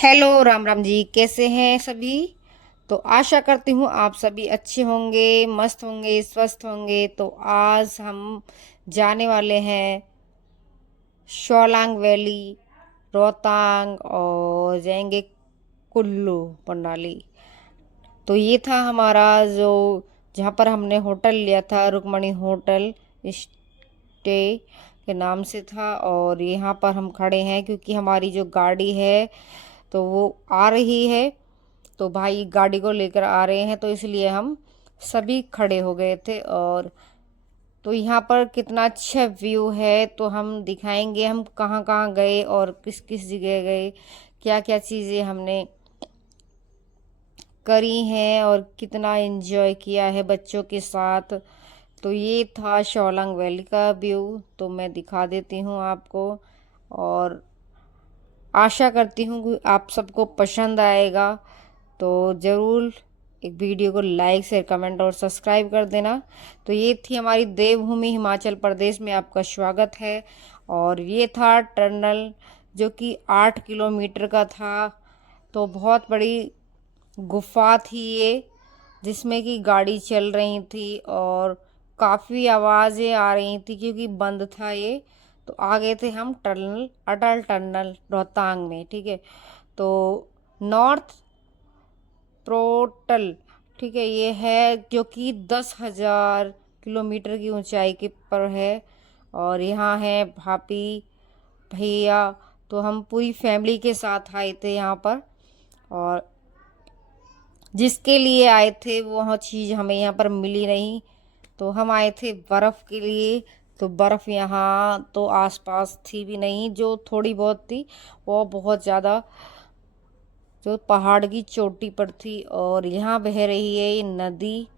Hello Ram Ram ji, कैसे हैं सभी। तो आशा करती हूँ आप सभी अच्छे होंगे, मस्त होंगे, स्वस्थ होंगे। तो आज हम जाने वाले हैं शोलांग वैली, रोहतांग, और जाएंगे कुल्लू मनाली। तो ये था हमारा जो जहाँ पर हमने होटल लिया था, रुक्मणी होटल स्टे के नाम से था। और यहाँ पर हम खड़े हैं क्योंकि हमारी जो गाड़ी है तो वो आ रही है। तो भाई गाड़ी को लेकर आ रहे हैं, तो इसलिए हम सभी खड़े हो गए थे। और तो यहाँ पर कितना अच्छा व्यू है तो हम दिखाएंगे हम कहाँ कहाँ गए और किस किस जगह गए, क्या क्या चीज़ें हमने करी हैं और कितना एंजॉय किया है बच्चों के साथ। तो ये था शोलांग वैली का व्यू, तो मैं दिखा देती हूँ आपको। और आशा करती हूँ कि आप सबको पसंद आएगा। तो ज़रूर एक वीडियो को लाइक शेयर कमेंट और सब्सक्राइब कर देना। तो ये थी हमारी देवभूमि हिमाचल प्रदेश में आपका स्वागत है। और ये था टनल जो कि 8 किलोमीटर का था। तो बहुत बड़ी गुफा थी ये, जिसमें कि गाड़ी चल रही थी और काफ़ी आवाज़ें आ रही थी क्योंकि बंद था ये। तो आ गए थे हम टनल, अटल टनल रोहतांग में, ठीक है। तो नॉर्थ पोर्टल, ठीक है, ये है जो कि 10,000 किलोमीटर की ऊंचाई के पर है। और यहाँ है भाभी, भैया। तो हम पूरी फैमिली के साथ आए थे यहाँ पर। और जिसके लिए आए थे वह चीज़ हमें यहाँ पर मिली नहीं। तो हम आए थे बर्फ़ के लिए। तो बर्फ़ यहाँ तो आसपास थी भी नहीं, जो थोड़ी बहुत थी वो बहुत ज़्यादा जो पहाड़ की चोटी पर थी। और यहाँ बह रही है ये नदी।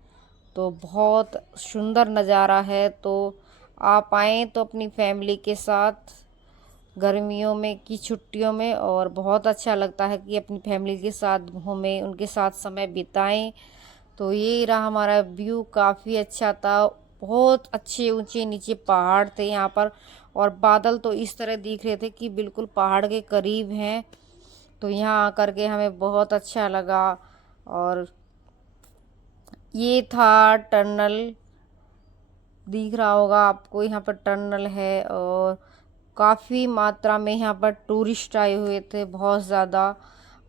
तो बहुत सुंदर नज़ारा है। तो आप आएँ तो अपनी फैमिली के साथ गर्मियों में की छुट्टियों में, और बहुत अच्छा लगता है कि अपनी फैमिली के साथ घूमें, उनके साथ समय बिताएं। तो ये रहा हमारा व्यू, काफ़ी अच्छा था। बहुत अच्छे ऊंचे नीचे पहाड़ थे यहाँ पर, और बादल तो इस तरह दिख रहे थे कि बिल्कुल पहाड़ के करीब हैं। तो यहाँ आकर के हमें बहुत अच्छा लगा। और ये था टनल, दिख रहा होगा आपको, यहाँ पर टनल है। और काफ़ी मात्रा में यहाँ पर टूरिस्ट आए हुए थे, बहुत ज़्यादा।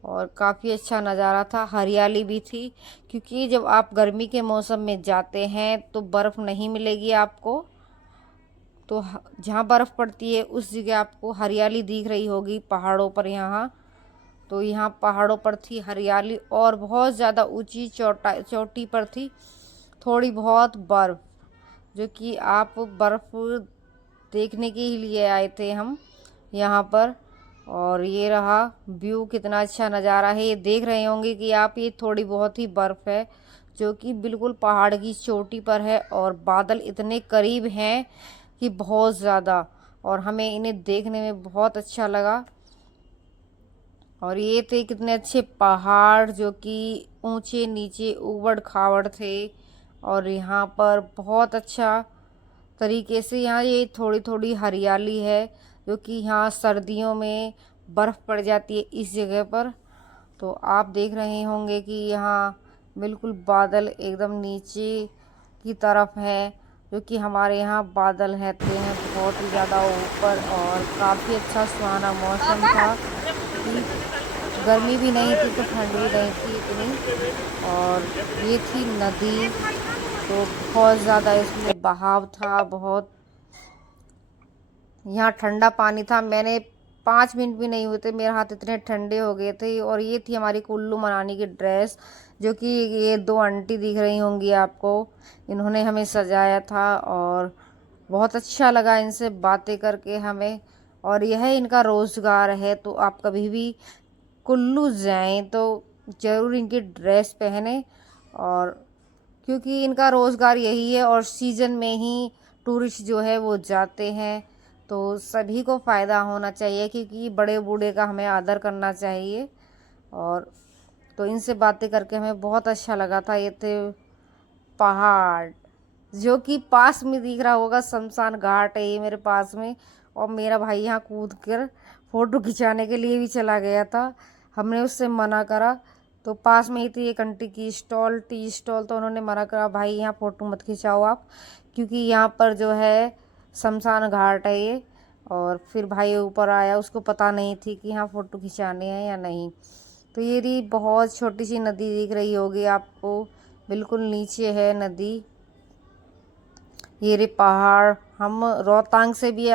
और काफ़ी अच्छा नज़ारा था, हरियाली भी थी। क्योंकि जब आप गर्मी के मौसम में जाते हैं तो बर्फ़ नहीं मिलेगी आपको। तो जहाँ बर्फ़ पड़ती है उस जगह आपको हरियाली दिख रही होगी पहाड़ों पर यहाँ। तो यहाँ पहाड़ों पर थी हरियाली, और बहुत ज़्यादा ऊंची चोटी पर थी थोड़ी बहुत बर्फ़, जो कि आप बर्फ़ देखने के ही लिए आए थे हम यहाँ पर। और ये रहा व्यू, कितना अच्छा नज़ारा है। ये देख रहे होंगे कि आप, ये थोड़ी बहुत ही बर्फ़ है जो कि बिल्कुल पहाड़ की चोटी पर है। और बादल इतने करीब हैं कि बहुत ज़्यादा, और हमें इन्हें देखने में बहुत अच्छा लगा। और ये थे कितने अच्छे पहाड़ जो कि ऊंचे नीचे उबड़ खाबड़ थे। और यहाँ पर बहुत अच्छा तरीके से यहाँ ये थोड़ी थोड़ी हरियाली है, जो कि यहाँ सर्दियों में बर्फ़ पड़ जाती है इस जगह पर। तो आप देख रहे होंगे कि यहाँ बिल्कुल बादल एकदम नीचे की तरफ है, जो कि हमारे यहाँ बादल रहते हैं बहुत ही ज़्यादा ऊपर। और काफ़ी अच्छा सुहाना मौसम था कि गर्मी भी नहीं थी तो ठंड भी नहीं थी इतनी। और ये थी नदी, तो बहुत ज़्यादा इसमें बहाव था, बहुत यहाँ ठंडा पानी था। मैंने 5 मिनट भी नहीं हुए थे, मेरे हाथ इतने ठंडे हो गए थे। और ये थी हमारी कुल्लू मनाली की ड्रेस, जो कि ये दो आंटी दिख रही होंगी आपको, इन्होंने हमें सजाया था। और बहुत अच्छा लगा इनसे बातें करके हमें। और यह इनका रोज़गार है, तो आप कभी भी कुल्लू जाएं तो ज़रूर इनकी ड्रेस पहने। और क्योंकि इनका रोज़गार यही है, और सीज़न में ही टूरिस्ट जो है वो जाते हैं। तो सभी को फ़ायदा होना चाहिए, क्योंकि बड़े बूढ़े का हमें आदर करना चाहिए। और तो इनसे बातें करके हमें बहुत अच्छा लगा था। ये थे पहाड़ जो कि पास में दिख रहा होगा, शमशान घाट है ये मेरे पास में। और मेरा भाई यहाँ कूद कर फ़ोटो खिंचाने के लिए भी चला गया था। हमने उससे मना करा। तो पास में ही थी एक आंटी की स्टॉल, टी स्टॉल, तो उन्होंने मना करा, भाई यहाँ फ़ोटो मत खिंचाओ आप, क्योंकि यहाँ पर जो है शमशान घाट है ये। और फिर भाई ऊपर आया, उसको पता नहीं थी कि यहाँ फ़ोटो खिंचाने हैं या नहीं। तो ये रही बहुत छोटी सी नदी दिख रही होगी आपको, बिल्कुल नीचे है नदी। ये रही पहाड़। हम रोहतांग से भी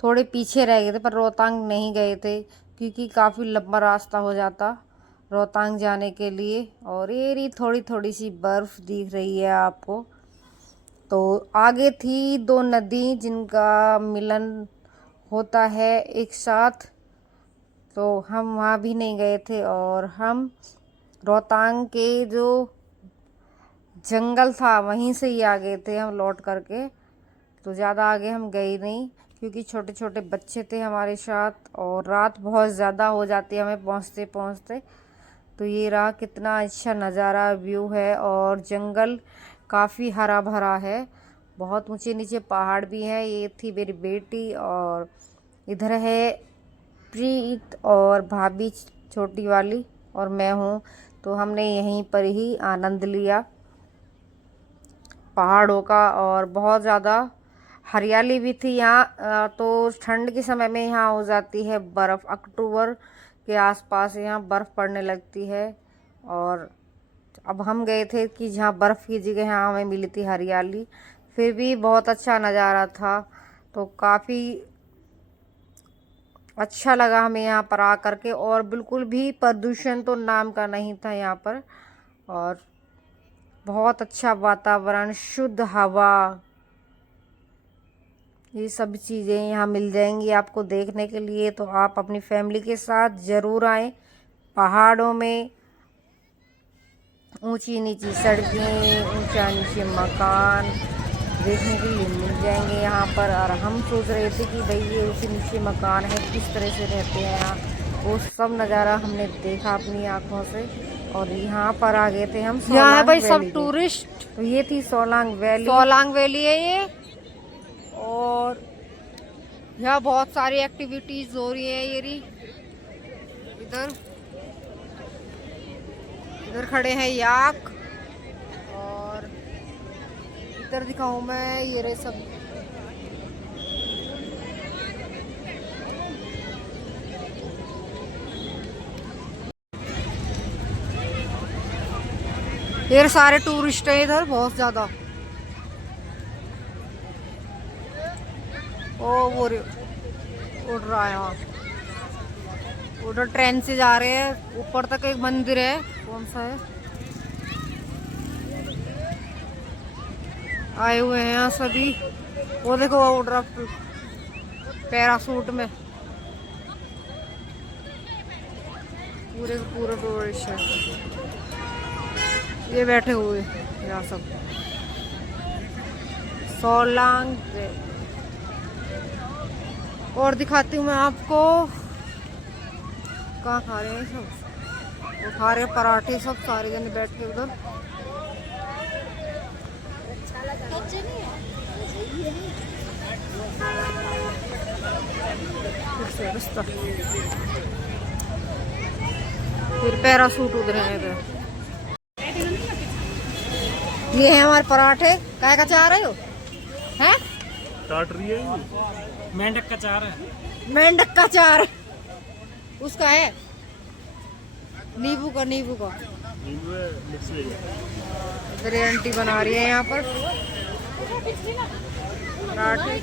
थोड़े पीछे रह गए थे, पर रोहतांग नहीं गए थे क्योंकि काफ़ी लंबा रास्ता हो जाता रोहतांग जाने के लिए। और ये रही थोड़ी थोड़ी सी बर्फ़ दिख रही है आपको। तो आगे थी दो नदी जिनका मिलन होता है एक साथ, तो हम वहाँ भी नहीं गए थे। और हम रोहतांग के जो जंगल था वहीं से ही आ गए थे हम लौट करके। तो ज़्यादा आगे हम गए नहीं क्योंकि छोटे छोटे बच्चे थे हमारे साथ और रात बहुत ज़्यादा हो जाती है हमें पहुँचते पहुँचते। तो ये रहा, कितना अच्छा नज़ारा व्यू है और जंगल काफ़ी हरा भरा है, बहुत ऊंचे नीचे पहाड़ भी है। ये थी मेरी बेटी और इधर है प्रीत और भाभी छोटी वाली और मैं हूँ। तो हमने यहीं पर ही आनंद लिया पहाड़ों का। और बहुत ज़्यादा हरियाली भी थी यहाँ। तो ठंड के समय में यहाँ हो जाती है बर्फ़, अक्टूबर के आसपास यहाँ बर्फ़ पड़ने लगती है। और अब हम गए थे कि जहाँ बर्फ़ की जगह यहाँ हमें मिली थी हरियाली, फिर भी बहुत अच्छा नज़ारा था। तो काफ़ी अच्छा लगा हमें यहाँ पर आ करके। और बिल्कुल भी प्रदूषण तो नाम का नहीं था यहाँ पर, और बहुत अच्छा वातावरण, शुद्ध हवा, ये सब चीज़ें यहाँ मिल जाएंगी आपको देखने के लिए। तो आप अपनी फैमिली के साथ ज़रूर आएँ। पहाड़ों में ऊंची नीची सड़कें, ऊंचा नीचे मकान देखने के लिए मिल जाएंगे यहाँ पर। और हम सोच रहे थे कि भाई ये ऊंचे नीचे मकान है, किस तरह से रहते हैं यहाँ, वो सब नज़ारा हमने देखा अपनी आँखों से। और यहाँ पर आ गए थे हम यहाँ है भाई सब टूरिस्ट। तो ये थी सोलांग वैली, सोलांग वैली है ये। और यहाँ बहुत सारी एक्टिविटीज़ हो रही है। ये रही इधर इधर खड़े हैं याक, और इधर दिखाऊं मैं, ये रहे सब ये सारे टूरिस्ट हैं इधर बहुत ज़्यादा। ओ वो उड़ रहा है वहाँ, उधर ट्रेन से जा रहे हैं। ऊपर तक एक मंदिर है, कौन सा है, आए हुए हैं यहाँ सभी। वो देखो वो उड़ रहा पैरासूट में, पूरे पूरे टूरिस्ट है ये बैठे हुए यहाँ सब। सोलांग और दिखाती हूँ मैं आपको, कहाँ खा रहे हैं सब, वो खा रहे पराठे सब, सारे जने बैठ के उधर। फिर पैरासूट उधर है इधर। ये है हमारे पराठे, काय का चाह रहे हो हैं? काट रही है, मेंढक का चार है, मेंढक का चार उसका है, नींबू का, नींबू का इधर आंटी बना रही है यहाँ पर पराठे।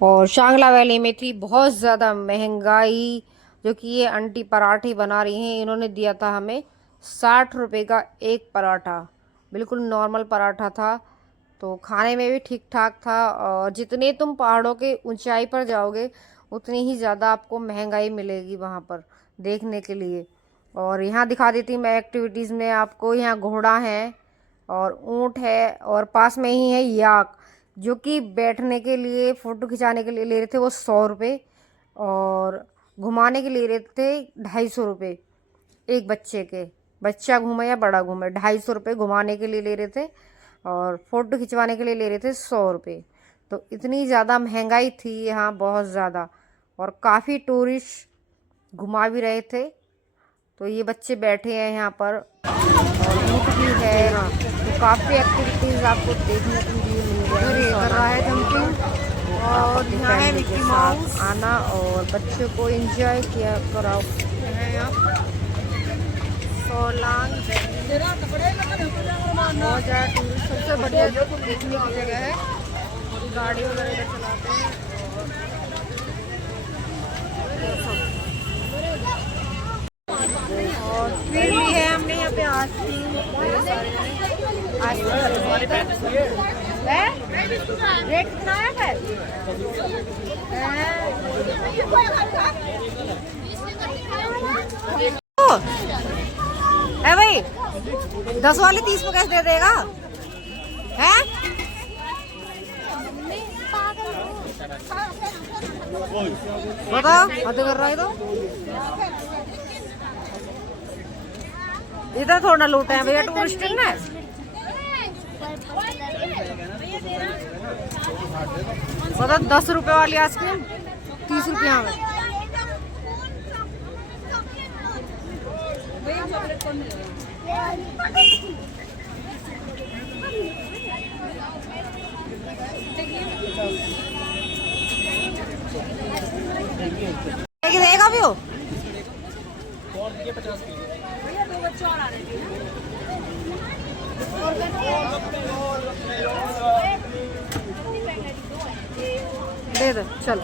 और शांगला वैली में थी बहुत ज़्यादा महंगाई, जो कि ये आंटी पराठे बना रही हैं। इन्होंने दिया था हमें 60 रुपये का एक पराठा, बिल्कुल नॉर्मल पराठा था। तो खाने में भी ठीक ठाक था। और जितने तुम पहाड़ों के ऊंचाई पर जाओगे उतनी ही ज़्यादा आपको महंगाई मिलेगी वहाँ पर देखने के लिए। और यहाँ दिखा देती मैं एक्टिविटीज़ में आपको, यहाँ घोड़ा है और ऊँट है और पास में ही है याक, जो कि बैठने के लिए, फ़ोटो खिंचाने के लिए ले रहे थे वो 100 रुपये, और घुमाने के लिए ले रहे थे 250 रुपये एक बच्चे के। बच्चा घूमे या बड़ा घूमे, 250 रुपये घुमाने के लिए ले रहे थे और फ़ोटो खिंचवाने के लिए ले रहे थे 100 रुपये। तो इतनी ज़्यादा महंगाई थी यहाँ, बहुत ज़्यादा। और काफ़ी टूरिस्ट घुमा भी रहे थे। तो ये बच्चे बैठे हैं यहाँ पर और ऊँट भी है यहाँ, तो काफ़ी एक्टिविटीज़ आपको देखने को मिल रहा है जंपिंग। और यहाँ है मिक्की माउस, आना और बच्चों को एंजॉय किया कराओ। सोलांग बहुत ज़्यादा टूरिस्ट, सबसे बढ़िया जो देखने की जगह है। गाड़ी वगैरह इधर चलाते हैं और फिर भी है हमने यहाँ पे आइसक्रीम, रेट कितना है है भाई? 10 वाले 30 में कैसे दे देगा? है बताओ, हद कर रहा है। तो इधर थोड़ा लूटे हैं भैया टूरिस्ट ने। पता 10 रुपए वाली आइसक्रीम 30 रुपया में। देगा भी हो दे दो, चलो।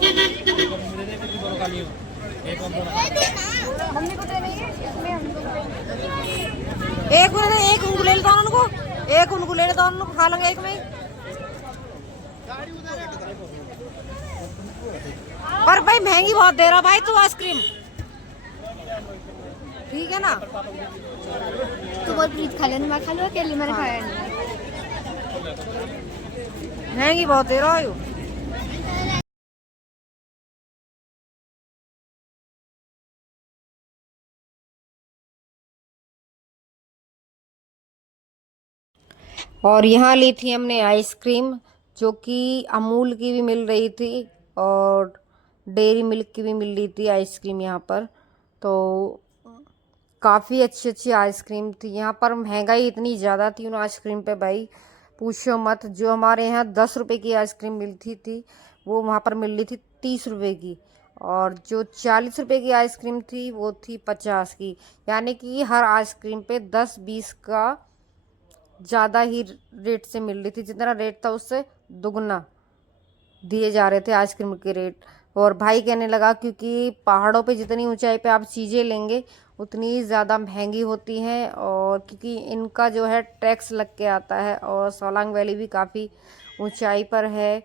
एक उनको ले लेता हूँ, उनको एक उनको ले लेता हूँ, उनको खा लेंगे एक में। पर भाई महंगी बहुत दे रहा भाई तू आइसक्रीम, ठीक है ना? तो बहुत प्लीज खा लेना, मैं खा लूँ अकेले, मैंने खाया नहीं। महंगी बहुत दे रहा है। और यहाँ ली थी हमने आइसक्रीम, जो कि अमूल की भी मिल रही थी और डेयरी मिल्क की भी मिल रही थी आइसक्रीम यहाँ पर। तो काफ़ी अच्छी अच्छी आइसक्रीम थी यहाँ पर। महंगाई इतनी ज़्यादा थी उन आइसक्रीम पे भाई, पूछो मत। जो हमारे यहाँ 10 रुपये की आइसक्रीम मिलती थी वो वहाँ पर मिल रही थी 30 रुपये की, और जो 40 रुपये की आइसक्रीम थी वो थी 50 की। यानी कि हर आइसक्रीम पे 10-20 का ज़्यादा ही रेट से मिल रही थी। जितना रेट था उससे दुगना दिए जा रहे थे आइसक्रीम के रेट। और भाई कहने लगा क्योंकि पहाड़ों पे जितनी ऊंचाई पे आप चीज़ें लेंगे उतनी ज़्यादा महंगी होती हैं, और क्योंकि इनका जो है टैक्स लग के आता है, और सोलांग वैली भी काफ़ी ऊंचाई पर है।